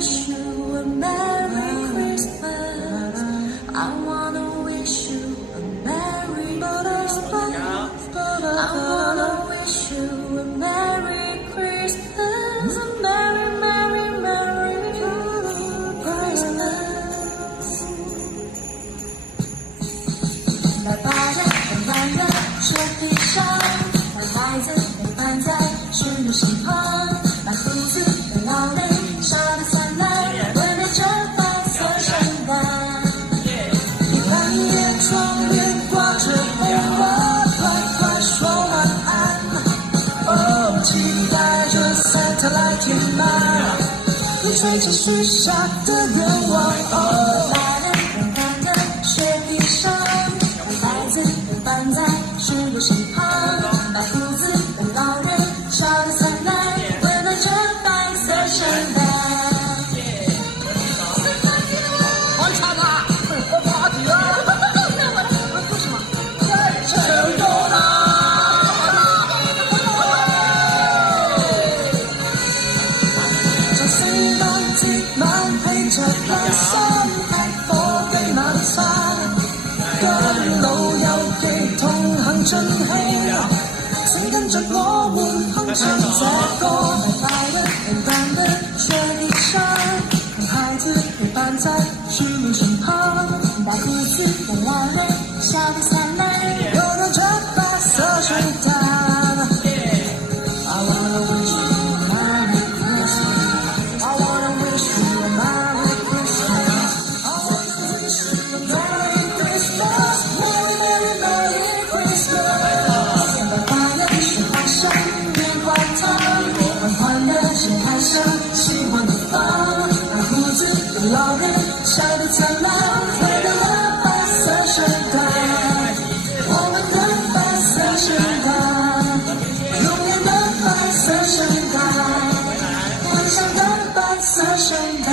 wish you a Merry Christmas. I wanna wish you a Merry Christmas. I wanna wish you a Merry Christmas. A Merry, Merry, Merry Christmas. 白白的，圆圆的雪地上，白孩子陪伴在驯鹿身旁，白胡子的老人笑得灿烂，温暖着白色圣诞。一半夜窗帘挂着红花，快快说晚安。哦，期待着 Santa 来填满你吹着许下的愿望。哦，白的圆盘的雪地上，白孩子陪伴在驯鹿身旁，白胡子的老人笑得灿烂，温暖着白色圣诞。完场了，我爬底了。我做什么？成功了！这西满挤满陪着蓝山，海风给那里散，跟路有幾同行盡喜樂，請跟着我們哼唱這歌。白白的平淡的雪地上，和孩子陪伴在驯鹿身旁，白胡子的老人笑得燦爛，悠悠着白色聖誕。I wanna wish you a Merry Christmas. I wanna wish you a Merry Christmas. I wanna wish you a Merry Christmas. Merry, Merry, Merry Christmas. 白白的雪花上棉花糖，缓缓的盛开上希望的花，白胡子的老人笑得灿烂，回到了白色圣诞。我们的白色圣诞，永远的白色圣诞，幻想的白色圣诞。